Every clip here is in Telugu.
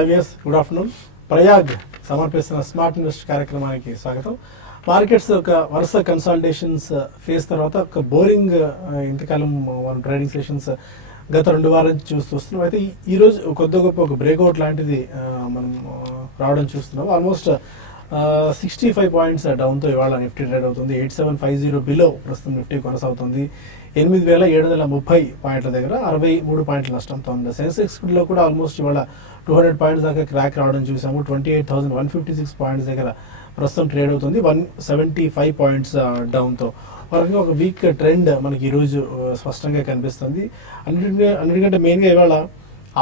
IVS good afternoon. ప్రయాగ్ సమర్పిస్తున్న స్మార్ట్ ఇన్వెస్ట్ కార్యక్రమానికి స్వాగతం. మార్కెట్స్ ఒక వరుస కన్సాలిడేషన్స్ ఫేస్ తర్వాత ఒక బోరింగ్ ఇంతకాలం మనం ట్రేడింగ్ సెషన్స్ గత 2 వారాల నుంచి చూస్తూ వస్తున్నాం. అయితే ఈరోజు కొద్ది గొప్ప ఒక బ్రేక్అవుట్ లాంటిది మనం రావడం చూస్తున్నాం. ఆల్మోస్ట్ 65 పాయింట్స్ డౌన్తో ఇవాళ నిఫ్టీ ట్రేడ్ అవుతుంది. 8750 బిలో ప్రస్తుతం నిఫ్టీ కొనసాగుతుంది. 8730 పాయింట్ల దగ్గర 63 పాయింట్ల నష్టంతో ఉంది. సెన్సెక్స్లో కూడా ఆల్మోస్ట్ ఇవాళ 200 పాయింట్స్ దాకా క్రాక్ రావడం చూసాము. 28,156 పాయింట్స్ దగ్గర ప్రస్తుతం ట్రేడ్ అవుతుంది. 175 పాయింట్స్ డౌన్తో వరకు ఒక వీక్ ట్రెండ్ మనకి ఈరోజు స్పష్టంగా కనిపిస్తుంది. అన్నిటికంటే మెయిన్గా ఇవాళ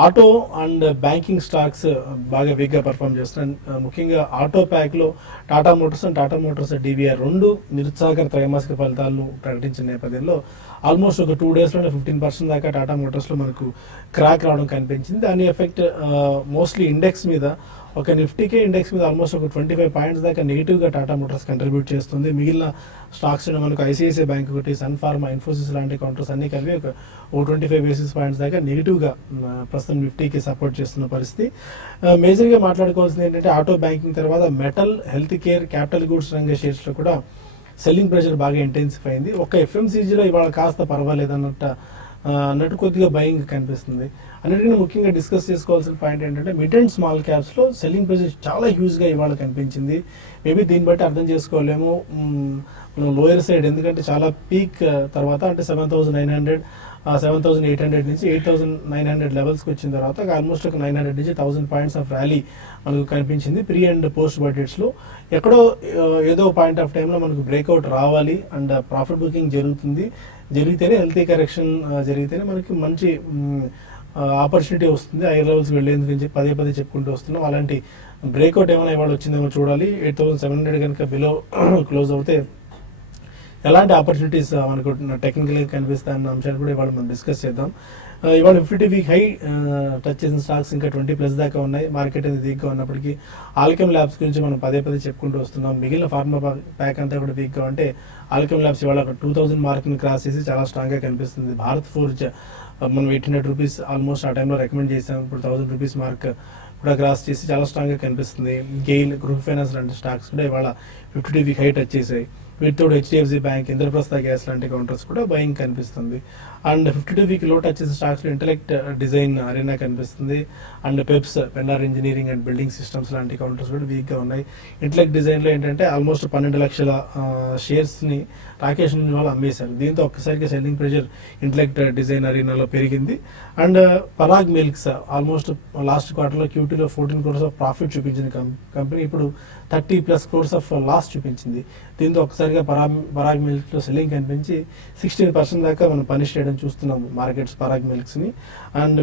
ఆటో అండ్ బ్యాంకింగ్ స్టాక్స్ బాగా వీక్గా పర్ఫామ్ చేస్తున్నాయి. ముఖ్యంగా ఆటో ప్యాక్లో Tata Motors and Tata Motors DBR 2 నిరుత్సాహకర త్రైమాసిక ఫలితాలను ప్రకటించిన నేపథ్యంలో ఆల్మోస్ట్ ఒక 2 డేస్లోనే 15% దాకా టాటా మోటార్స్లో మనకు క్రాక్ రావడం కనిపించింది. దాని ఎఫెక్ట్ మోస్ట్లీ ఇండెక్స్ మీద, ఒక నిఫ్టీకే ఇండెక్స్ మీద ఆల్మోస్ట్ ఒక 25 పాయింట్స్ దాకా నెగిటివ్గా టాటా మోటార్స్ కంట్రిబ్యూట్ చేస్తుంది. మిగిలిన స్టాక్స్ మనకు ఐసిఐసిఐ బ్యాంక్ ఒకటి, సన్ ఫార్మా, ఇన్ఫోసిస్ లాంటి కౌంటర్స్ అన్ని కలిపి ఒక 25 బేసిస్ పాయింట్స్ దాకా నెగిటివ్గా ప్రస్తుతం నిఫ్టీకి సపోర్ట్ చేస్తున్న పరిస్థితి. మేజర్గా మాట్లాడుకోవాల్సింది ఏంటంటే ఆటో బ్యాంకింగ్ తర్వాత metal, health care, capital goods రంగ షేర్స్లో కూడా సెల్లింగ్ ప్రెషర్ బాగా ఇంటెన్సిఫై అయింది. ఒక FMCGలో ఇవాళ కాస్త పర్వాలేదు అన్నట్టు కొద్దిగా బయింగ్ కనిపిస్తుంది. అన్నిటికన్నా ముఖ్యంగా డిస్కస్ చేసుకోవాల్సిన పాయింట్ ఏంటంటే మిడ్ అండ్ స్మాల్ క్యాప్స్లో సెల్లింగ్ ప్రెషర్ చాలా హ్యూజ్గా ఇవాళ కనిపించింది. మేబీ దీన్ని బట్టి అర్థం చేసుకోలేము మనం లోయర్ సైడ్, ఎందుకంటే చాలా పీక్ తర్వాత అంటే 7,900 7,800 నుంచి 8,900 లెవెల్స్కి వచ్చిన తర్వాత ఆల్మోస్ట్ ఒక 900 నుంచి 1,000 పాయింట్స్ ఆఫ్ ర్యాలీ మనకు కనిపించింది ప్రీ అండ్ పోస్ట్ బడ్జెట్స్లో. ఎక్కడో ఏదో పాయింట్ ఆఫ్ టైంలో మనకు బ్రేక్అవుట్ రావాలి అండ్ ప్రాఫిట్ బుకింగ్ జరిగితేనే హెల్తీ కరెక్షన్ జరిగితేనే మనకి మంచి ఆపర్చునిటీ వస్తుంది హైయర్ లెవెల్స్కి వెళ్ళేందుకు పదే చెప్పుకుంటూ వస్తున్నాం. అలాంటి బ్రేక్అవుట్ ఏమైనా ఇవాళ వచ్చిందేమో చూడాలి. 8,700 కనుక బిలో క్లోజ్ అవుతే ఎలాంటి ఆపర్చునిటీస్ మనకు టెక్నికల్గా కనిపిస్తాయన్న అంశాలు కూడా ఇవాళ మనం డిస్కస్ చేద్దాం. ఇవాళ 50 వీక్ హై టచ్ చేసిన స్టాక్స్ ఇంకా 20+ దాకా ఉన్నాయి. మార్కెట్ అనేది వీక్గా ఉన్నప్పటికీ ఆల్కెమ్ ల్యాబ్స్ గురించి మనం పదే చెప్పుకుంటూ వస్తున్నాం. మిగిలిన ఫార్మా ప్యాక్ అంతా కూడా వీక్గా ఉంటే ఆల్కెమ్ ల్యాబ్స్ ఇవాళ 2,000 మార్క్ని క్రాస్ చేసి చాలా స్ట్రాంగ్గా కనిపిస్తుంది. భారత్ ఫోర్జ్ మనం 800 రూపీస్ ఆల్మోస్ట్ ఆ టైంలో రికమెండ్ చేసాం. ఇప్పుడు 1,000 రూపీస్ మార్క్ కూడా క్రాస్ చేసి చాలా స్ట్రాంగ్గా కనిపిస్తుంది. గెయిల్, గ్రూప్ ఫైనాన్స్ లాంటి స్టాక్స్ కూడా ఇవాళ 50 వీక్ హై టచ్ చేసాయి. వీటితో HDFC బ్యాంక్, ఇంద్రప్రస్థ గ్యాస్ లాంటి కౌంటర్స్ కూడా బయింగ్ కనిపిస్తుంది. అండ్ 52 వీక్ లో టచ్ చేసిన స్టాక్స్లో ఇంటెలెక్ట్ డిజైన్ అరేనా కనిపిస్తుంది. And Peps, Pennar Engineering and Building Systems లాంటి కౌంటర్స్ కూడా వీక్గా ఉన్నాయి. ఇంటెలెక్ట్ డిజైన్లో ఏంటంటే ఆల్మోస్ట్ 12 లక్షల షేర్స్ని రాకేష్ వాళ్ళు అమ్మేశారు. దీంతో ఒక్కసారిగా సెల్లింగ్ ప్రెషర్ ఇంటెలెక్ట్ డిజైన్ అరేనాలో పెరిగింది. And Parag milks almost last క్వార్టర్లో Q2లో 14 crores ఆఫ్ ప్రాఫిట్ చూపించిన కంపెనీ ఇప్పుడు 30+ crores ఆఫ్ లాస్ చూపించింది. దీంతో ఒక్కసారిగా పరాగ్ మిల్క్లో సెల్లింగ్ కనిపించి 16% దాకా మనం పనిష్ చేయడం చూస్తున్నాము మార్కెట్స్ పరాగ్ మిల్క్స్ని. అండ్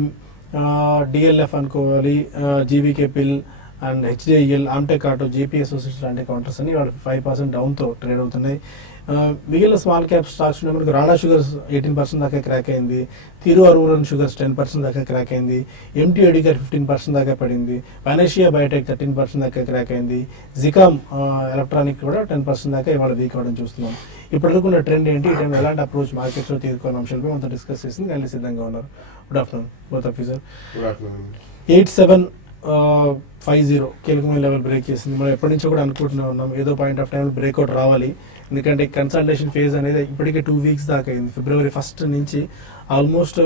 DLF అనుకోవాలి, GVK పిల్ and HDIL, Amtek auto, JP associates లాంటి కౌంటర్స్ అని వాళ్ళు 5% డౌన్తో ట్రేడ్ అవుతున్నాయి. మిగిలిన స్మాల్ క్యాప్ స్టాక్స్ మనకు రాణా షుగర్స్ 18% దాకా క్రాక్ అయింది. తిరు అరూరన్ షుగర్స్ 10% దాకా క్రాక్ అయింది. MTAD గారు 15% దాకా పడింది. పైనేషియా బయోటెక్ 13% దాకా క్రాక్ అయింది. జికామ్ ఎలక్ట్రానిక్ కూడా 10% దాకా ఇవాళ వీక్ అవ్వడం చూస్తున్నాం. ఇప్పటికున్న ట్రెండ్ ఏంటి, ఈ టైం ఎలాంటి అప్రోచ్ మార్కెట్స్లో తీసుకున్న అంశాలపై మనతో డిస్కస్ చేసింది కానీ సిద్ధంగా ఉన్నారు. Good afternoon both of you sir. 8750 కీలకమైన లెవెల్ బ్రేక్ చేసింది. మనం ఎప్పటి నుంచో కూడా అనుకుంటూనే ఉన్నాం ఏదో పాయింట్ ఆఫ్ టైంలో బ్రేక్అవుట్ రావాలి. ఎందుకంటే కన్సల్టేషన్ ఫేజ్ అనేది ఇప్పటికే 2 వీక్స్ దాకా అయింది. February 1st నుంచి ఆల్మోస్ట్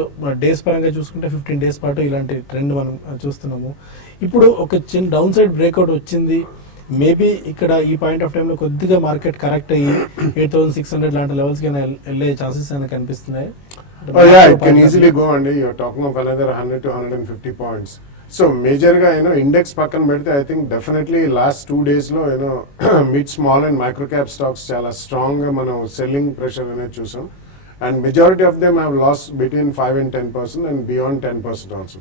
డేస్ పరంగా చూసుకుంటే 15 డేస్ పాటు ఇలాంటి ట్రెండ్ మనం చూస్తున్నాము. ఇప్పుడు ఒక చిన్న డౌన్ సైడ్ బ్రేక్అవుట్ వచ్చింది. మేబీ ఇక్కడ ఈ పాయింట్ ఆఫ్ టైంలో కొద్దిగా మార్కెట్ కరెక్ట్ అయ్యి 8,600 లాంటి లెవెల్స్కి వెళ్ళే ఛాన్సెస్ అయినా కనిపిస్తున్నాయి. It can easily go and you're talking of another 100 to 150 points. So మేజర్గా ఇండెక్స్ పక్కన పెడితే ఐ థింక్ డెఫినెట్లీ లాస్ట్ 2 డేస్లో mid, small and micro cap stocks చాలా స్ట్రాంగ్గా మనం సెల్లింగ్ ప్రెషర్ అనేది చూసాం. And majority of them have loss between 5 and 10% and beyond 10% also.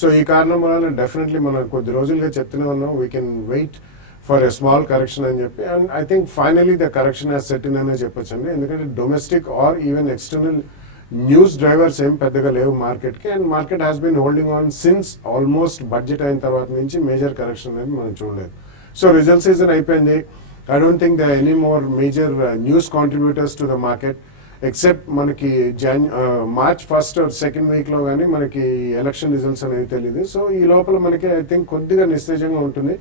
So ఈ కారణం వల్ల డెఫినెట్లీ మనం కొద్ది రోజులుగా చెప్తూనే ఉన్నాం we can wait for a small correction అని చెప్పి. And I think finally the correction has set in అనే చెప్పొచ్చండి. ఎందుకంటే domestic or even external news drivers ఏం పెద్దగా లేవు మార్కెట్కి. And market has been holding on since almost budget అయిన తర్వాత నుంచి మేజర్ కరెక్షన్ అనేది మనం చూడలేదు. సో రిజల్ట్ సీజన్ అయిపోయింది. I don't think the any more major news contributors to the market. Except మనకి మార్చ్ ఫస్ట్ సెకండ్ వీక్ లో కానీ మనకి ఎలక్షన్ రిజల్ట్స్ అనేవి తెలియదు. సో ఈ లోపల మనకి ఐ థింక్ కొద్దిగా నిస్తేజంగా ఉంటుంది.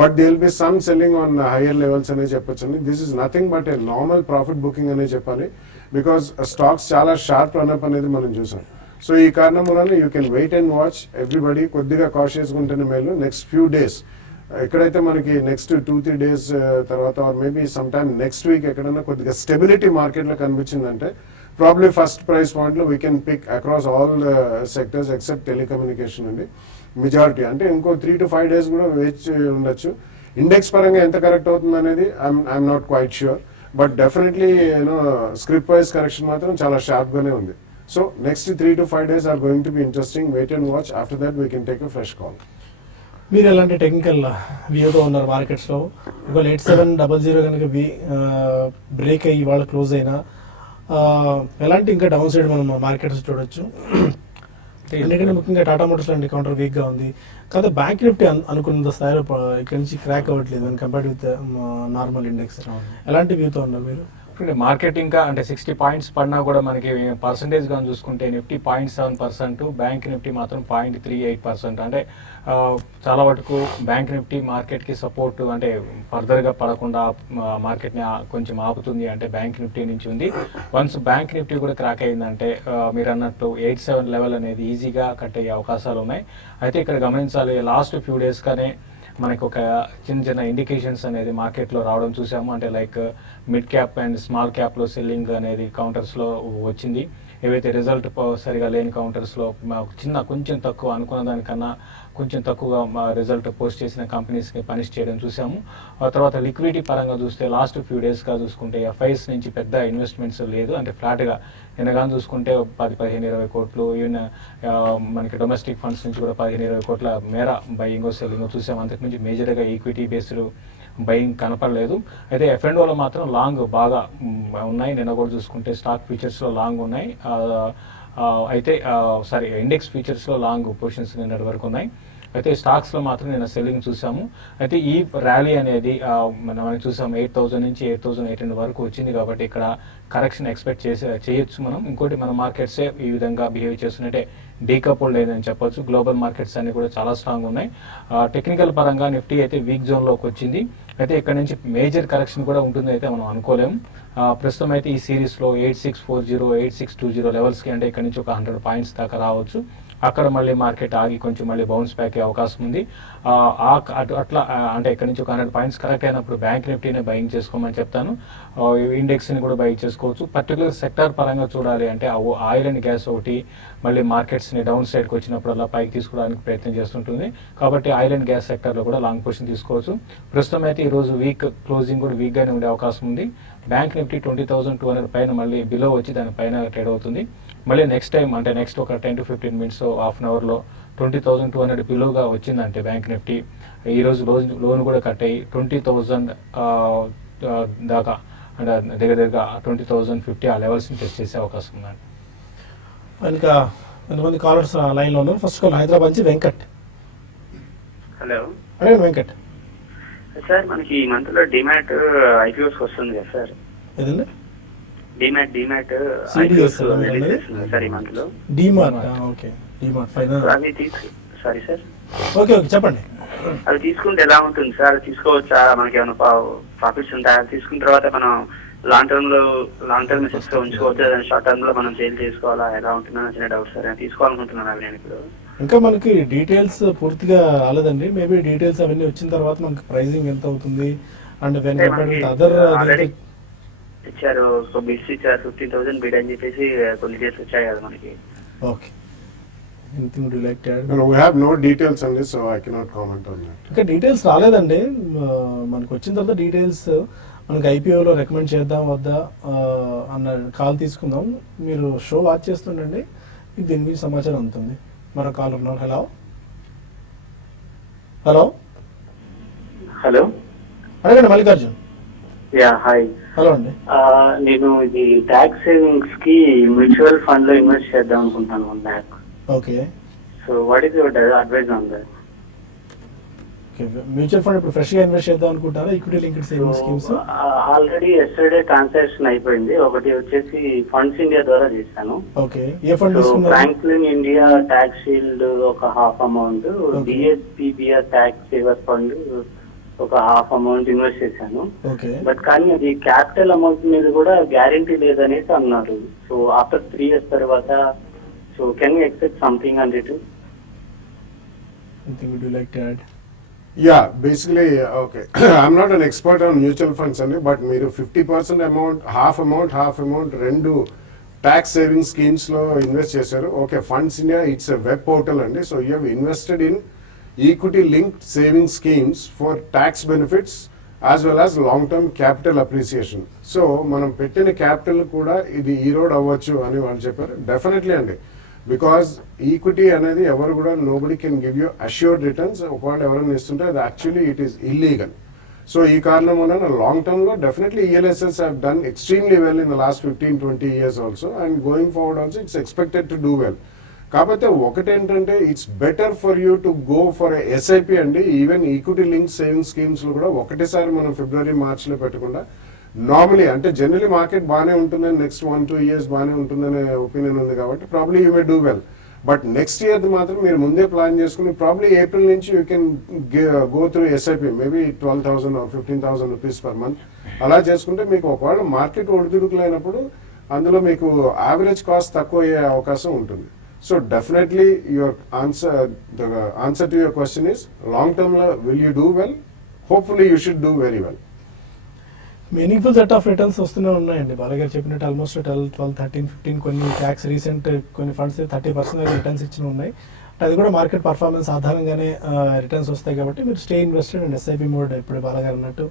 But they will be some selling on higher levels అనే చెప్పొచ్చండి. This is nothing but a normal profit booking అనే చెప్పాలి. బికాస్ స్టాక్స్ చాలా షార్ప్ రన్అప్ అనేది మనం చూసాం. సో ఈ కారణం వలన you can wait and watch. Everybody కొద్దిగా కాషియస్గా ఉంటేనే మేలు. నెక్స్ట్ ఫ్యూ డేస్ ఎక్కడైతే మనకి నెక్స్ట్ 2-3 డేస్ తర్వాత or maybe some time next week ఎక్కడైనా కొద్దిగా స్టెబిలిటీ మార్కెట్లో కనిపించిందంటే ప్రాబ్లీ ఫస్ట్ ప్రైస్ పాయింట్లో we can pick across all sectors except telecommunication అండి. మెజారిటీ అంటే ఇంకో 3 to 5 డేస్ కూడా వేచి ఉండొచ్చు. ఇండెక్స్ పరంగా ఎంత కరెక్ట్ అవుతుంది అనేది I'm not quite sure. But definitely script wise correction మాత్రం చాలా షార్ప్గానే ఉంది. So next 3 to 5 days are going to be interesting. Wait and watch. After that we can take a fresh call. మీరు ఎలాంటి టెక్నికల్ వ్యూతో ఉన్నారు మార్కెట్స్లో? ఇవాళ 8700 కనుక బ్రేక్ అయ్యి ఇవాళ క్లోజ్ అయినా ఎలాంటి ఇంకా డౌన్ సైడ్ మనం మార్కెట్స్ చూడొచ్చు? ఎందుకంటే ముఖ్యంగా టాటా మోటార్స్ లాంటి కౌంటర్ వీక్గా ఉంది. కాకపోతే బ్యాంక్ నిఫ్టీ అనుకున్న స్థాయిలో ఇక్కడ నుంచి క్రాక్ అవ్వట్లేదు అని కంపేర్డ్ విత్ నార్మల్ ఇండెక్స్. ఎలాంటి వ్యూతో ఉన్నారు మీరు? మార్కెట్ ఇంకా అంటే 60 పాయింట్స్ పడినా కూడా మనకి పర్సంటేజ్ గా చూసుకుంటే నిఫ్టీ 0.7%, బ్యాంక్ నిఫ్టీ మాత్రం 0.38%. అంటే చాలా వరకు బ్యాంక్ నిఫ్టీ మార్కెట్ కి సపోర్ట్ అంటే ఫర్దర్ గా పడకుండా మార్కెట్ ని కొంచెం ఆపుతుంది అంటే బ్యాంక్ నిఫ్టీ నుంచి ఉంది. వన్స్ బ్యాంక్ నిఫ్టీ కూడా క్రాక్ అయిందంటే మీరు అన్నట్టు 87 లెవెల్ అనేది ఈజీగా కట్ అయ్యే అవకాశాలు ఉన్నాయి. అయితే ఇక్కడ గమనించాలి, లాస్ట్ ఫ్యూ డేస్ గానే మనకు ఒక చిన్న ఇండికేషన్స్ అనేది మార్కెట్లో రావడం చూసాము. అంటే లైక్ మిడ్ క్యాప్ అండ్ స్మాల్ క్యాప్లో సెల్లింగ్ అనేది కౌంటర్స్లో వచ్చింది. ఏవైతే రిజల్ట్ సరిగా లేని కౌంటర్స్లో కొంచెం తక్కువ అనుకున్న దానికన్నా కొంచెం తక్కువగా రిజల్ట్ పోస్ట్ చేసిన కంపెనీస్కి పనిష్ చేయడం చూసాము. ఆ తర్వాత లిక్విడిటీ పరంగా చూస్తే లాస్ట్ ఫ్యూ డేస్గా చూసుకుంటే ఎఫ్ఐస్ నుంచి పెద్ద ఇన్వెస్ట్మెంట్స్ లేదు. అంటే ఫ్లాట్గా నిన్నగాని చూసుకుంటే 10-15-20 కోట్లు, ఈవెన్ మనకి డొమెస్టిక్ ఫండ్స్ నుంచి కూడా 15-20 కోట్ల మేర బయింగ్ సెల్లింగ్ చూసాము. అంతకుమించి మేజర్గా ఈక్విటీ బేస్డ్ బయింగ్ కనపడలేదు. అయితే F&Oలో మాత్రం లాంగ్ బాగా ఉన్నాయి. నిన్న కూడా చూసుకుంటే స్టాక్ ఫ్యూచర్స్లో లాంగ్ ఉన్నాయి. అయితే ఇండెక్స్ ఫ్యూచర్స్లో లాంగ్ పొజిషన్స్ నిన్నటి వరకు ఉన్నాయి. అయితే స్టాక్స్లో మాత్రం నేను సెల్లింగ్ చూసాము. అయితే ఈ ర్యాలీ అనేది మనం చూసాము 8,000 నుంచి 8,800 వరకు వచ్చింది. కాబట్టి ఇక్కడ కరెక్షన్ ఎక్స్పెక్ట్ చేయొచ్చు మనం. ఇంకోటి మన మార్కెట్సే ఈ విధంగా బిహేవ్ చేస్తున్నట్టే డీకపుల్డ్ అయిందని చెప్పొచ్చు. గ్లోబల్ మార్కెట్స్ అన్ని కూడా చాలా స్ట్రాంగ్ ఉన్నాయి. టెక్నికల్ పరంగా నిఫ్టీ అయితే వీక్ జోన్లోకి వచ్చింది. అయితే ఇక్కడ నుంచి మేజర్ కరెక్షన్ కూడా ఉంటుంది అయితే మనం అనుకోలేము. ప్రస్తుతం అయితే ఈ సిరీస్లో 8640, 8620 లెవెల్స్కి అంటే ఇక్కడ నుంచి ఒక 100 పాయింట్స్ దాకా రావచ్చు. అక్కడ మళ్ళీ మార్కెట్ ఆగి కొంచెం మళ్ళీ బౌన్స్ బ్యాక్ అయ్యే అవకాశం ఉంది. అట్లా అంటే ఇక్కడ నుంచి ఒక 100 పాయింట్స్ కరెక్ట్ అయినప్పుడు బ్యాంక్ నిఫ్టీని బయింగ్ చేసుకోమని చెప్తాను. ఇండెక్స్ని కూడా బై చేసుకోవచ్చు. పర్టికులర్ సెక్టార్ పరంగా చూడాలి అంటే ఆయిల్ అండ్ గ్యాస్ ఒకటి మళ్ళీ మార్కెట్స్ని డౌన్ సైడ్కి వచ్చినప్పుడల్లా పైకి తీసుకోవడానికి ప్రయత్నం చేస్తుంటుంది. కాబట్టి ఆయిల్ అండ్ గ్యాస్ సెక్టార్లో కూడా లాంగ్ పొజిషన్ తీసుకోవచ్చు. ప్రస్తుతం అయితే ఈరోజు వీక్ క్లోజింగ్ కూడా వీక్గానే ఉండే అవకాశం ఉంది. బ్యాంక్ నిఫ్టీ 20,200 పైన మళ్ళీ బిలో వచ్చి దానిపైన ట్రేడ్ అవుతుంది. మళ్ళీ నెక్స్ట్ టైం అంటే నెక్స్ట్ ఒక 10 to 15 minutes హాఫ్ అన్ అవర్లో 20,200 బిలోగా వచ్చిందంటే బ్యాంక్ నిఫ్టీ ఈరోజు లోన్ కూడా కట్ అయ్యి 20,000 దాకా అంటే దగ్గరగా 20,050 ఆ లెవెల్స్ని టెస్ట్ చేసే అవకాశం ఉందండి. ఇంకా కొంతమంది కాలర్స్ లైన్లో ఉన్నారు. ఫస్ట్ కాల్ హైదరాబాద్ నుంచి వెంకట్. హలో అదే వెంకట్ సార్, మనకి ఈ మంత్ లో డిమాట్ ఐపీఓస్ వస్తుంది కదా సార్? ఏదండి? డిమాట్ CDS సార్ ఈ మంత్ లో డిమార్ట్. Okay, DMart final. అవి సారీ సార్, ఓకే చెప్పండి. అవి తీసుకుంటే ఎలా ఉంటుంది సార్? తీసుకోవచ్చా? మనకి ఏమైనా ప్రాఫిట్స్ ఉంటాయా? తీసుకున్న తర్వాత మనం లాంగ్ టర్మ్ ఎసెట్స్ లో ఉంచుకోవచ్చా? షార్ట్ టర్మ్ లో మనం సేల్ చేసుకోవాలా? ఎలా ఉంటుందని చిన్న డౌట్ సార్. నేను తీసుకోవాలనుకుంటున్నాను అవి. నేను ఇప్పుడు ఇంకా మనకి డీటెయిల్స్ పూర్తిగా రాలేదండి. మేబీ డీటెయిల్స్ అవన్నీ వచ్చిన తర్వాత మనకి ప్రైసింగ్ ఎంత అవుతుంది అండ్ అదర్ ఇచ్చారు, బిడ్స్ ఇచ్చారు 50,000 బిడ్ అని చెప్పేసి కొన్ని డీటెయిల్స్ వచ్చాయి కదా మనకి. Okay, anything would you like to add? No, we have no details on this, so I cannot comment on that. ఇంకా డీటెయిల్స్ రాలేదండి. మనకు వచ్చిన తర్వాత డీటెయిల్స్ మనకి ఐపీఓలో రికమెండ్ చేద్దాం వద్దా అన్న కాల్ తీసుకుందాం. మీరు షో వాచ్ చేస్తుండండి, మీకు దీని గురించి సమాచారం అందుతుంది. మరో కాల్ ఉన్నారు. హలో హలో హలో అడగండి మల్లికార్జున్. Yeah hi. హలో అండి. నేను ఇది ట్యాక్స్ సేవింగ్స్ కి మ్యూచువల్ ఫండ్ లో ఇన్వెస్ట్ చేద్దాం అనుకుంటాను 1 lakh. Okay, so what is your advice on that? Mutual fund ఇప్పుడు ఫ్రెష్ గా ఇన్వెస్ట్ చేద్దాం అనుకుంటారా equity linked saving schemes? Already yesterday transaction అయిపోయింది. ఒకటి వచ్చేసి ఫండ్స్ ఇండియా ద్వారా చేశాను. ఓకే, ఏ ఫండ్ తీసుకున్నారు? ఫ్రాంక్లిన్ ఇండియా ట్యాక్స్ షీల్డ్ ఒక half amount, DSPBR tax saver fund ఒక హాఫ్ అమౌంట్ ఇన్వెస్ట్ చేశాను. ఓకే, బట్ కానీ అది క్యాపిటల్ అమౌంట్ మీద కూడా గ్యారంటీ లేదనేసి అన్నారు. సో ఆఫ్టర్ 3 years తర్వాత so can you expect something on return? Anything would you like to add? Yeah, basically, okay. I'm not an expert on mutual funds, but మీరు 50% అమౌంట్ హాఫ్ అమౌంట్ రెండు ట్యాక్స్ సేవింగ్ స్కీమ్స్ లో ఇన్వెస్ట్ చేశారు. Okay, Funds India it's a web portal అండి. So you have invested in equity linked saving schemes for tax benefits as well as long term capital appreciation. సో మనం పెట్టిన క్యాపిటల్ కూడా ఇది ఈరోడ్ అవ్వచ్చు అని వాళ్ళు చెప్పారు. డెఫినెట్లీ అండి, బికాజ్ ఈక్విటీ అనేది ఎవరు కూడా nobody can give you assured returns. ఒకవేళ ఎవరైనా ఇస్తుంటే అది actually it is illegal. So ఈ కారణం వలన లాంగ్ టర్మ్ లో definitely ELSS have done extremely well in the last 15-20 years also, and going forward also it's expected to do well. కాకపోతే ఒకటేంటంటే it's better for you to go for SIP అండి. Even equity link saving schemes లో కూడా ఒకటేసారి మనం ఫిబ్రవరి మార్చ్ లో పెట్టకుండా నార్మలీ అంటే జనరలీ మార్కెట్ బాగానే ఉంటుందని నెక్స్ట్ 1-2 years బాగానే ఉంటుందనే ఒపీనియన్ ఉంది కాబట్టి probably you may do well. But next year మాత్రం మీరు ముందే ప్లాన్ చేసుకుని ప్రాబ్లీ ఏప్రిల్ నుంచి you can go through SIP maybe 12,000 or 15,000 rupees per month. అలా చేసుకుంటే మీకు ఒకవేళ మార్కెట్ ఒడిదుడుకులైనప్పుడు అందులో మీకు యావరేజ్ కాస్ట్ తక్కువ అయ్యే అవకాశం ఉంటుంది. So definitely your answer to your question is long term లో will you do well? Hopefully you should do very well. Meaningful set of returns వస్తూనే ఉన్నాయండి. బాలగారు చెప్పినట్టు ఆల్మోస్ట్ 12-13-15 కొన్ని ట్యాక్స్ రీసెంట్ కొన్ని ఫండ్స్ 30% రిటర్న్స్ ఇచ్చిన ఉన్నాయి. అది కూడా మార్కెట్ పర్ఫార్మెన్స్ ఆధారంగానే రిటర్న్స్ వస్తాయి కాబట్టి మీరు stay invested and SIP mode ఇప్పుడు బాలగారు అన్నట్టు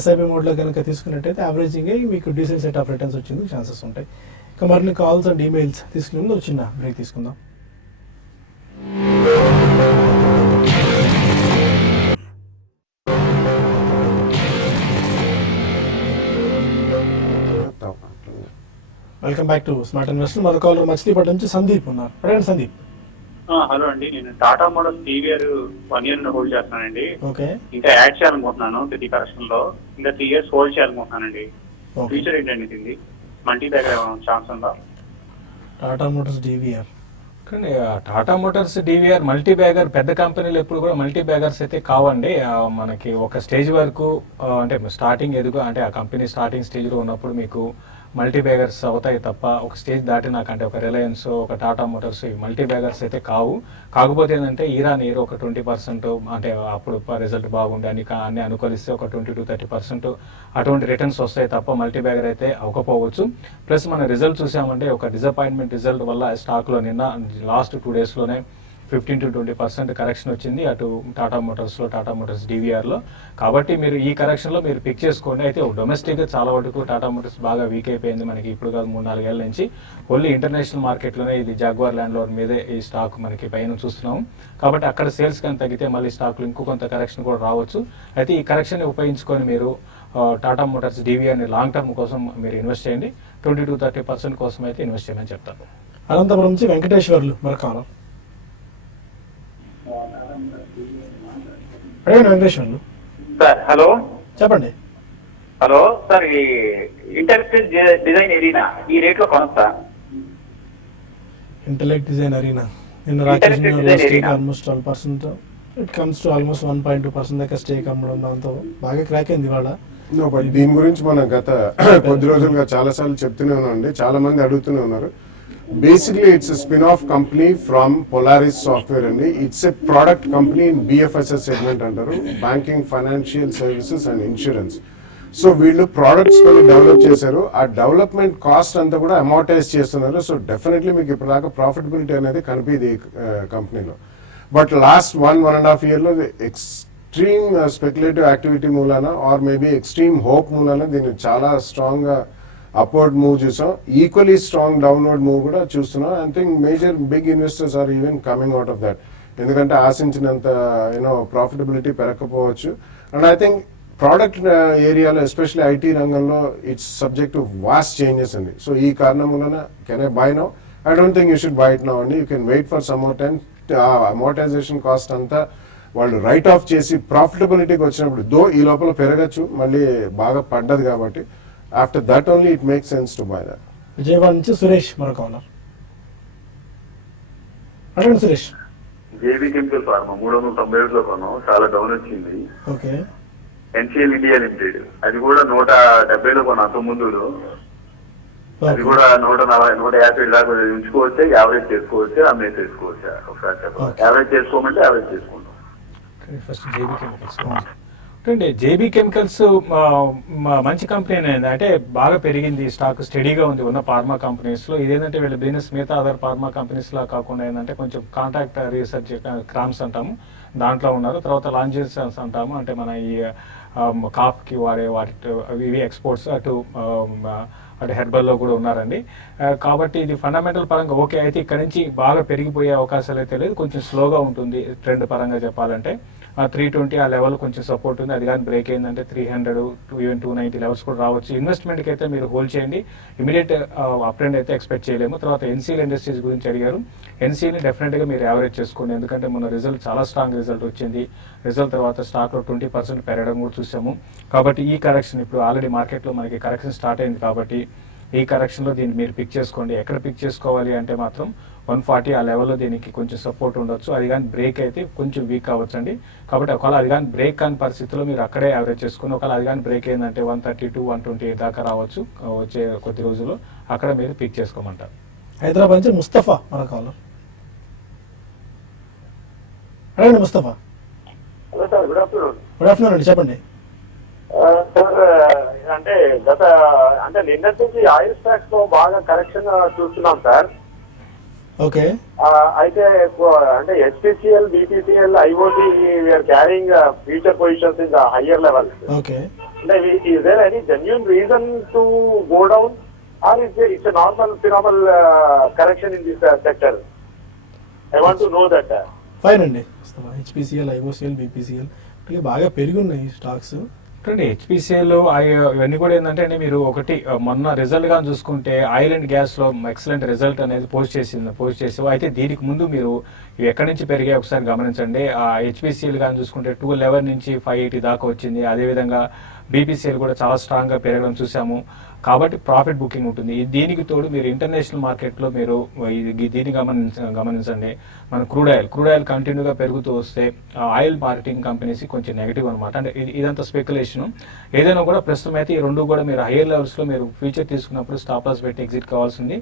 ఎస్ఐపి మోడ్లో కనుక తీసుకున్నట్టయితే యావరేజింగ్ మీకు డీసెంట్ సెట్ ఆఫ్ రిటర్న్స్ వచ్చేందుకు ఛాన్సెస్ ఉంటాయి. ఇక మరిన్ని కాల్స్ అండ్ ఈమెయిల్స్ తీసుకునే ముందు చిన్న బ్రేక్ తీసుకుందాం. Welcome back to smart investor. మరో కాలర్ మచిలీపట్నం నుంచి సందీప్ ఉన్నారు. అడగండి సందీప్. హలో అండి, నేను Tata model TVR 1 year hold చేస్తానండి. ఓకే, ఇంకా యాడ్ చేయాలనుకుంటున్నాను ప్రతి కరెక్షన్ లో. ఇంకా 3 years హోల్డ్ చేయాలనుకుంటున్నానండి. ఫ్యూచర్ ఏంటండి ఇది? మల్టీ బ్యాగర్ ఛాన్స్ ఉందా? Tata Motors DVR. కానీ Tata Motors DVR multibagger పెద్ద కంపెనీలు ఎప్పుడు కూడా మల్టీ బ్యాగర్స్ అయితే కావండి. మనకి ఒక స్టేజ్ వరకు అంటే స్టార్టింగ్ అంటే ఆ కంపెనీ స్టార్టింగ్ స్టేజ్లో ఉన్నప్పుడు మీకు మల్టీ బ్యాగర్స్ అవుతాయి తప్ప ఒక స్టేజ్ దాటినాక అంటే ఒక రిలయన్స్ ఒక టాటా మోటార్స్ మల్టీ బ్యాగర్స్ అయితే కావు. కాకపోతే ఏంటంటే ఇరాన్ ఇయర్ ఒక 20% అంటే అప్పుడు రిజల్ట్ బాగుండే అన్ని అనుకూలిస్తే ఒక 20-30% అటువంటి రిటర్న్స్ వస్తాయి తప్ప మల్టీ బ్యాగర్ అయితే అవ్వకపోవచ్చు. ప్లస్ మన రిజల్ట్ చూసామంటే ఒక డిసప్పాయింట్మెంట్ రిజల్ట్ వల్ల స్టాక్లో నిన్న లాస్ట్ 2 daysలోనే 15-20% కరెక్షన్ వచ్చింది అటు టాటా మోటార్స్లో, టాటా మోటార్స్ డివిఆర్లో. కాబట్టి మీరు ఈ కరెక్షన్లో మీరు పిక్ చేసుకోండి. అయితే డొమెస్టిక్గా చాలా వరకు టాటా మోటార్స్ బాగా వీక్ అయిపోయింది మనకి ఇప్పుడు కాదు 3-4 ఏళ్ళ నుంచి. ఓన్లీ ఇంటర్నేషనల్ మార్కెట్లోనే ఇది జాగ్వార్ ల్యాండ్ లోన్ మీదే ఈ స్టాక్ మనకి పైన చూస్తున్నాం. కాబట్టి అక్కడ సేల్స్ కానీ తగ్గితే మళ్ళీ స్టాక్లో ఇంకో కొంత కరెక్షన్ కూడా రావచ్చు. అయితే ఈ కరెక్షన్ని ఉపయోగించుకొని మీరు టాటా మోటార్స్ డివిఆర్ని లాంగ్ టర్మ్ కోసం మీరు ఇన్వెస్ట్ చేయండి. 20-30% కోసం అయితే ఇన్వెస్ట్ చేయమని చెప్తాను. అనంతపురం నుంచి వెంకటేశ్వర్లు మరో కాలం. అడగండి వెంకటేశ్వర్లు. సార్ హలో చెప్పండి. హలో సార్, ఈ ఇంటెలిజెంట్ డిజైన్ ఎరీనా ఈ రేట్ లో కొనొస్తా? ఇంటెలెక్ట్ డిజైన్ అరీనా నిన్న Rakesh stake almost 12%. It comes to almost 1.2% దాకా స్టేక్ అమ్మడం, దాంతో బాగా క్రాక్ అయింది ఇవాళ. బట్ దీని గురించి మనం గత కొద్ది రోజులుగా చాలా సార్లు చెప్తూనే ఉన్నామండి, చాలా మంది అడుగుతూనే ఉన్నారు. Basically, it's a spin-off company from Polaris Software and it's a product company in BFSS segment under banking, financial services and insurance. So వీళ్ళు products కొన్ని డెవలప్ చేశారు. ఆ డెవలప్మెంట్ కాస్ట్ అంతా కూడా అమౌంటైజ్ చేస్తున్నారు. సో డెఫినెట్లీ మీకు ఇప్పటిదాకా ప్రాఫిటబిలిటీ అనేది కనిపిది కంపెనీలో. బట్ లాస్ట్ 1.5 year లో ఎక్స్ట్రీమ్ స్పెక్యులేటివ్ యాక్టివిటీ మూలాన ఆర్ మేబీ ఎక్స్ట్రీమ్ హోప్ మూలాన దీన్ని చాలా స్ట్రాంగ్ గా అప్వర్డ్ మూవ్ చూసాం. ఈక్వలీ స్ట్రాంగ్ డౌన్వర్డ్ మూవ్ కూడా చూస్తున్నాం. I think major big investors are even coming out of that. ఎందుకంటే ఆశించినంత ప్రాఫిటబిలిటీ పెరగకపోవచ్చు. అండ్ ఐ థింక్ ప్రోడక్ట్ ఏరియాలో ఎస్పెషల్లీ ఐటీ రంగంలో it's subject to vast changes అండి. సో ఈ కారణం వలన can I buy now? I don't think you should buy it now అండి. You can wait for some more time. Amortization cost అంతా వాళ్ళు రైట్ ఆఫ్ చేసి ప్రాఫిటబిలిటీకి వచ్చినప్పుడు దో ఈ లోపల పెరగచ్చు, మళ్ళీ బాగా పడ్డది కాబట్టి after that only it make sense to buy that. Vijayawada నుంచి సురేష్ మరొక కాలర్. అడగండి సురేష్. జేబీ కెమికల్ ఫార్మా 397 లో కొన్నాం, చాలా డౌన్ వచ్చింది. ఓకే. ఎన్సిఎల్ ఇండియా లిమిటెడ్ అది కూడా 170 లో కొన్నాం అంత ముందు. అది కూడా 150 దాకా ఉంచుకోవచ్చా, యావరేజ్ చేసుకోవచ్చా, అమ్మేసి చేసుకోవచ్చా? ఒకసారి చెప్పండి. యావరేజ్ చేసుకోమంటే యావరేజ్ చేసుకుంటాం. ఫస్ట్ జేబీ కెమికల్స్ అంటే జేబీ కెమికల్స్ మంచి కంపెనీ అనేది, అంటే బాగా పెరిగింది, స్టాక్ స్టడీగా ఉంది ఉన్న ఫార్మా కంపెనీస్లో. ఇదేంటంటే వీళ్ళ బిజినెస్ మిగతా అదర్ ఫార్మా కంపెనీస్లా కాకుండా ఏంటంటే కొంచెం కాంట్రాక్ట్ రీసెర్చ్ క్రామ్స్ అంటాము దాంట్లో ఉన్నారు. తర్వాత లాంజెస్ అంటాము, అంటే మన ఈ కాఫ్కి వాడే వాటి ఇవి ఎక్స్పోర్ట్స్ అటు హెర్బల్లో కూడా ఉన్నారండి. కాబట్టి ఇది ఫండమెంటల్ పరంగా ఓకే. అయితే ఇక్కడ నుంచి బాగా పెరిగిపోయే అవకాశాలు అయితే లేదు, కొంచెం స్లోగా ఉంటుంది ట్రెండ్ పరంగా చెప్పాలంటే. 320 ఆ లెవెల్ కొంచెం సపోర్ట్ ఉంది, అది కానీ బ్రేక్ అయిందంటే 300 ఈవెన్ 290 లెవెల్స్ కూడా రావచ్చు. ఇన్వెస్ట్మెంట్కి అయితే మీరు హోల్డ్ చేయండి, ఇమీడియట్ అప్ ట్రెండ్ అయితే ఎక్స్పెక్ట్ చేయలేము. తర్వాత ఎన్సీఎల్ ఇండస్ట్రీస్ గురించి అడిగారు. ఎన్సీఎల్ని డెఫినెట్గా మీరు యావరేజ్ చేసుకోండి, ఎందుకంటే మన రిజల్ట్ చాలా స్ట్రాంగ్ రిజల్ట్ వచ్చింది. రిజల్ట్ తర్వాత స్టాక్లో 20% పెరగడం కూడా చూసాము. కాబట్టి ఈ కరెక్షన్ ఇప్పుడు ఆల్రెడీ మార్కెట్లో మనకి కరెక్షన్ స్టార్ట్ అయింది కాబట్టి ఈ కరెక్షన్లో దీన్ని మీరు పిక్ చేసుకోండి. ఎక్కడ పిక్ చేసుకోవాలి అంటే మాత్రం 140 ఆ లెవెల్లో దీనికి కొంచెం సపోర్ట్ ఉండొచ్చు. అది కానీ బ్రేక్ అయితే కొంచెం వీక్ అవ్వచ్చు అండి. కాబట్టి ఒకవేళ అది కానీ బ్రేక్ కాని పరిస్థితిలో మీరు అక్కడే యావరేజ్ చేసుకుని, ఒకవేళ అది కానీ బ్రేక్ అయిందంటే 132, 128 దాకా రావచ్చు వచ్చే కొద్ది రోజుల్లో, అక్కడ మీరు పిక్ చేసుకోమంటారు. హైదరాబాద్ నుంచి ముస్తఫా మరొక కాలర్. అడగండి Mustafa. Hello sir, good afternoon. Good afternoon అండి, చెప్పండి. సార్ అంటే నిన్న నుంచి ఆయిల్ స్టాక్స్ లో బాగా కరెక్షన్ చూస్తున్నాం సార్. ఓకే. అయితే అంటే HPCL, BPCL, IOT we are carrying future positions in the higher level. Okay. అంటే is there any genuine reason to go down or it's normal phenomenal correction in this sector? I want to know that. Fine అండి. హెచ్పిసిఎల్, ఐఓసిఎల్, బిపిసిఎల్ బాగా పెరిగి ఉన్నాయి స్టాక్స్. చూడండి హెచ్పిసిఎల్ ఇవన్నీ కూడా ఏంటంటే అండి, మీరు ఒకటి మొన్న రిజల్ట్ గా చూసుకుంటే ఆయిల్ అండ్ గ్యాస్ లో ఎక్సలెంట్ రిజల్ట్ అనేది పోస్ట్ చేసావు. అయితే దీనికి ముందు మీరు ఇవి ఎక్కడి నుంచి పెరిగాయి ఒకసారి గమనించండి. హెచ్పిసిఎల్ కానీ చూసుకుంటే 211 నుంచి 580 దాకా వచ్చింది. అదేవిధంగా బీపీసీఎల్ కూడా చాలా స్ట్రాంగ్ గా పెరగడం చూసాము. కాబట్టి ప్రాఫిట్ బుకింగ్ ఉంటుంది. దీనికి తోడు మీరు ఇంటర్నేషనల్ మార్కెట్లో మీరు దీన్ని గమనించండి. మన క్రూడ్ ఆయిల్ కంటిన్యూగా పెరుగుతూ వస్తే ఆయిల్ మార్కెటింగ్ కంపెనీస్ కొంచెం నెగిటివ్ అనమాట. అంటే ఇదంతా స్పెక్యులేషన్. ఏదైనా కూడా ప్రస్తుతం అయితే ఈ రెండు కూడా మీరు హైయర్ లెవెల్స్లో మీరు ఫ్యూచర్ తీసుకున్నప్పుడు స్టాప్ లాస్ పెట్టి ఎగ్జిట్ కావాల్సింది.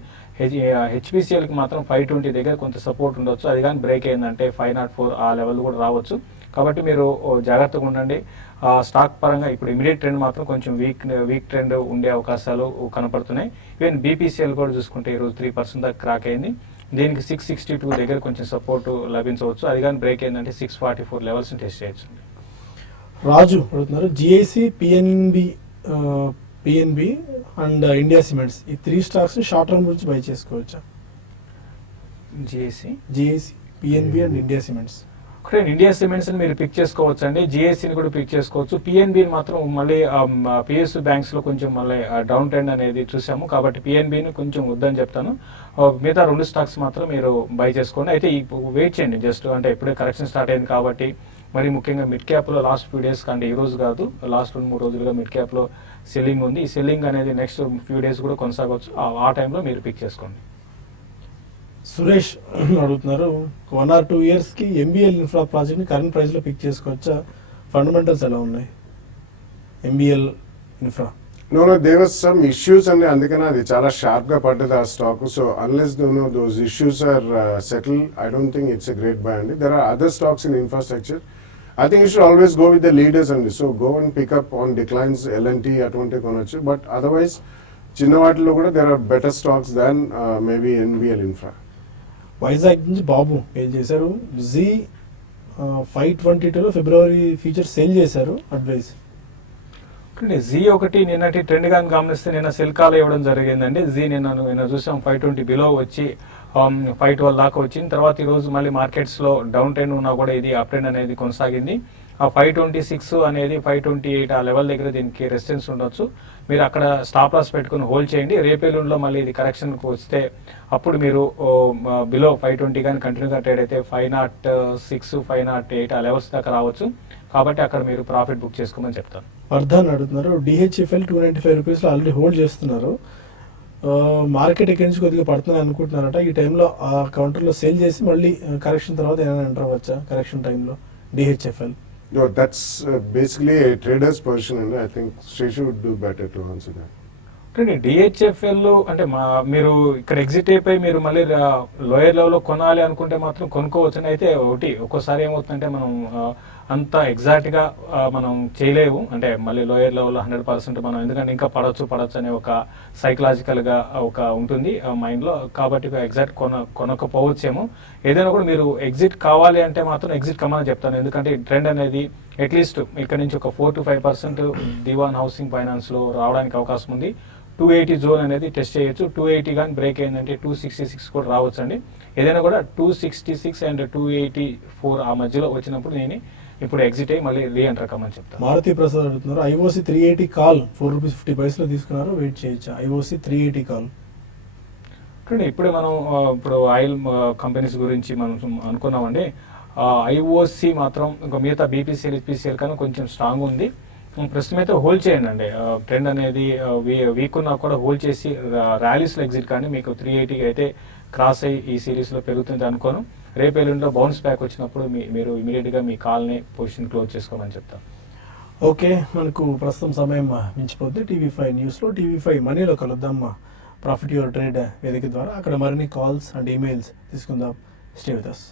హెచ్పిసిఎల్కి మాత్రం 520 దగ్గర కొంత సపోర్ట్ ఉండొచ్చు. అది కానీ బ్రేక్ అయిందంటే 504 ఆ లెవెల్ కూడా రావచ్చు. కాబట్టి మీరు జాగ్రత్తగా ఉండండి. స్టాక్ పరంగా ఇప్పుడు ఇమీడియట్ ట్రెండ్ మాత్రం కొంచెం వీక్ ట్రెండ్ ఉండే అవకాశాలు కనపడుతున్నాయి. ఈవెన్ బీపీసీఎల్ కూడా చూసుకుంటే ఈరోజు 3% దాకా క్రాక్ అయింది. దీనికి 662 దగ్గర కొంచెం సపోర్ట్ లభించవచ్చు. అది కానీ బ్రేక్ అయిందంటే 644 లెవెల్స్ టెస్ట్ చేయొచ్చు. రాజు అడుగుతున్నారు, GIC, PNB and India cements ఈ 3 స్టాక్స్ షార్ట్ టర్మ్ గురించి బై చేసుకోవచ్చా? GIC, PNB and India cements. India cements ని మీరు పిక్ చేసుకోవచ్చు అండి. జిఐసిని కూడా పిక్ చేసుకోవచ్చు. పిఎన్బిని మాత్రం మళ్ళీ పిఎస్యు బ్యాంక్స్ లో కొంచెం మళ్ళీ డౌన్ ట్రెండ్ అనేది చూసాము. కాబట్టి పిఎన్బిని కొంచెం వద్దని చెప్తాను. మిగతా 2 స్టాక్స్ మాత్రం మీరు బై చేసుకోండి. అయితే వెయిట్ చేయండి జస్ట్, అంటే ఇప్పుడే కరెక్షన్ స్టార్ట్ అయింది కాబట్టి. మరి ముఖ్యంగా మిడ్ క్యాప్ లో లాస్ట్ ఫ్యూ డేస్ కంటే ఈ రోజు కాదు, లాస్ట్ 2-3 రోజులుగా మిడ్ క్యాప్ లో సెల్లింగ్ ఉంది. ఈ సెల్లింగ్ అనేది నెక్స్ట్ ఫ్యూ డేస్ కూడా కొనసాగవచ్చు. ఆ టైంలో మీరు పిక్ చేసుకోండి. సురేష్ అడుగుతున్నారు, 1 or 2 years కి ఎంబీఎల్ ఇన్ఫ్రా ప్రాజెక్ట్ ని కరెంట్ ప్రైస్ లో పిక్ చేసుకోవచ్చా? ఫండమెంటల్స్ ఎలా ఉన్నాయి MBL infra? No, there was some issues and అందుకనే అది చాలా షార్ప్ గా పడ్డది ఆ stock. So unless those issues are settled, I don't think it's a great buy అండి. There are other stocks in infrastructure. I think you should always go with the leaders అండి. So go and pick up on declines, L&T అటువంటి కొనొచ్చు. బట్ అదర్వైజ్ చిన్న వాటిలో కూడా there are better stocks than maybe NBL infra. Vizag నుంచి బాబు ఏం చేశారు, జీ 522లో ఫిబ్రవరి ఫీచర్ సేల్ చేశారు. అడ్వైస్ జీ ఒకటి నిన్నటి ట్రెండ్ గా గమనిస్తే నిన్న సెల్ కాల్ ఇవ్వడం జరిగిందండి. జీ నిన్న చూసాం 520 బిలో వచ్చి 512 దాకా వచ్చింది. తర్వాత ఈ రోజు మళ్ళీ మార్కెట్స్ లో డౌన్ ట్రెండ్ ఉన్నా కూడా ఇది అప్ ట్రెండ్ అనేది కొనసాగింది. ఆ 526 అనేది 528 ఆ లెవెల్ దగ్గర దీనికి రెసిస్టెన్స్ ఉండొచ్చు. మీరు అక్కడ స్టాప్ లాస్ పెట్టుకుని హోల్డ్ చేయండి. రేపేలుండిలో మళ్ళీ ఇది కరెక్షన్కి వస్తే అప్పుడు మీరు బిలో 520 కానీ కంటిన్యూగా ట్రేడ్ అయితే 506, 508 ఆ లెవెల్స్ దాకా రావచ్చు. కాబట్టి అక్కడ మీరు ప్రాఫిట్ బుక్ చేసుకోమని చెప్తాను. వర్ధన్ అడుగుతున్నారు, డిహెచ్ఎఫ్ఎల్ 295 రూపీస్లో ఆల్రెడీ హోల్డ్ చేస్తున్నారు. మార్కెట్ ఎక్కడి నుంచి కొద్దిగా పడుతుంది అనుకుంటున్నారట. ఈ టైంలో ఆ కౌంటర్లో సేల్ చేసి మళ్ళీ కరెక్షన్ తర్వాత ఏమైనా ఎంటర్ అవ్వచ్చా కరెక్షన్ టైంలో DHFL? No, that's basically a trader's position, and I think Srishi would do better to answer that. అంటే డిహెచ్ఎఫ్ఎల్ అంటే మీరు ఇక్కడ ఎగ్జిట్ అయిపోయి మీరు మళ్ళీ లోయర్ లెవెల్లో కొనాలి అనుకుంటే మాత్రం కొనుక్కోవచ్చు. అయితే ఒక్కోసారి ఏమవుతుందంటే మనం అంత ఎగ్జాక్ట్గా మనం చేయలేము. అంటే మళ్ళీ లోయర్ లెవెల్లో 100% మనం ఎందుకంటే ఇంకా పడవచ్చు అనే ఒక సైకలాజికల్గా ఒక ఉంటుంది మైండ్లో. కాబట్టి ఎగ్జాక్ట్ కొనకపోవచ్చేమో. ఏదైనా కూడా మీరు ఎగ్జిట్ కావాలి అంటే మాత్రం ఎగ్జిట్ కమ్మని చెప్తాను. ఎందుకంటే ట్రెండ్ అనేది అట్లీస్ట్ ఇక్కడ నుంచి ఒక 4 to 5% దివాన్ హౌసింగ్ ఫైనాన్స్లో రావడానికి అవకాశం ఉంది. 280 జోన్ అనేది టెస్ట్ చేయొచ్చు. 280 కానీ బ్రేక్ అయిందంటే 266 కూడా రావచ్చు అండి. ఏదైనా కూడా 266 అండ్ 284 ఆ మధ్యలో వచ్చినప్పుడు నేను ఇప్పుడు ఎగ్జిట్ అయ్యి మళ్ళీ రీఎంటర్ కమ్మని చెప్తాను. మారుతి ప్రసాద్ అడుగుతున్నారు, ఐఓసి 380 కాల్ 4 రూపీస్ 50 పైసలో తీసుకున్నారు, వెయిట్ చేయొచ్చా? ఐఓసి 380 కాల్ ఇప్పుడే మనం ఇప్పుడు ఆయిల్ కంపెనీస్ గురించి మనం అనుకున్నామండి. ఐఓసి మాత్రం ఇంకా మిగతా బీపీసీఎల్, ఈపీసీఎల్ కన్నా కొంచెం స్ట్రాంగ్ ఉంది. ప్రస్తుతం అయితే హోల్డ్ చేయండి అండి. ట్రెండ్ అనేది వీక్ ఉన్నా కూడా హోల్డ్ చేసి ర్యాలీస్లో ఎగ్జిట్ కానీ మీకు 380 అయితే క్రాస్ అయ్యి ఈ సిరీస్లో పెరుగుతుంది అనుకోను. రేపు ఎల్లుండిలో బౌన్స్ బ్యాక్ వచ్చినప్పుడు మీరు ఇమీడియట్గా మీ కాల్ని పొజిషన్ క్లోజ్ చేసుకోమని చెప్తాను. ఓకే, మనకు ప్రస్తుతం సమయం మించిపోద్ది. టీవీ5 న్యూస్లో టీవీ5 మనీలో కలుద్దాం ప్రాఫిట్ యువర్ ట్రేడ్ వేదిక ద్వారా. అక్కడ మరిన్ని కాల్స్ అండ్ ఈమెయిల్స్ తీసుకుందాం. Stay with us.